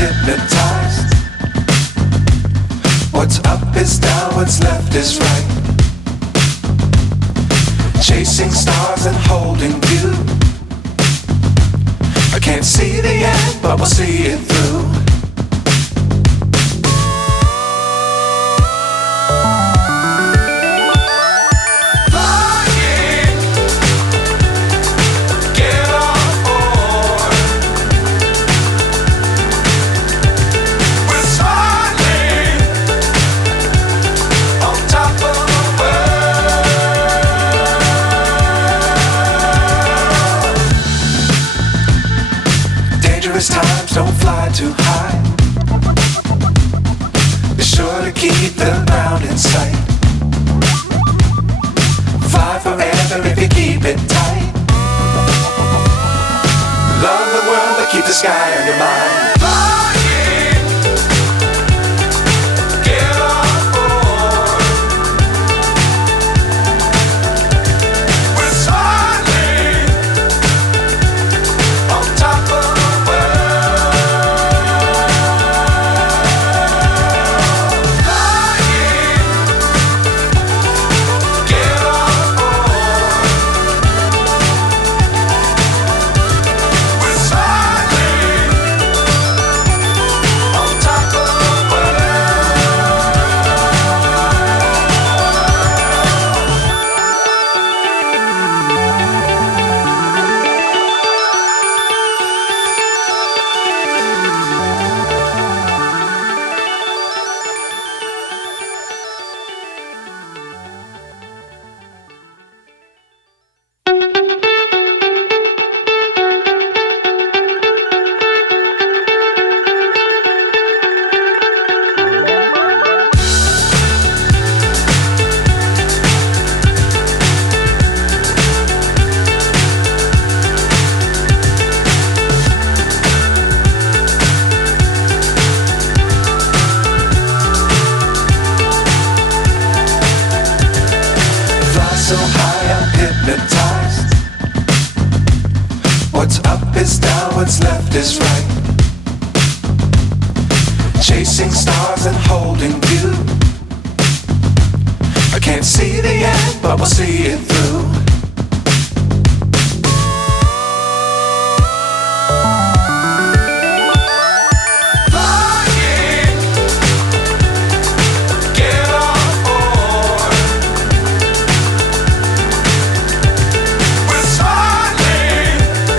hypnotized. What's up is down, what's left is right. Chasing stars and holding you. I can't see the end, but we'll see it through. Times don't fly too high. Be sure to keep the ground in sight. Fly forever if you keep it tight. Love the world but keep the sky on your mind. So high I'm hypnotized. What's up is down, what's left is right. Chasing stars and holding you. I can't see the end, but we'll see it through.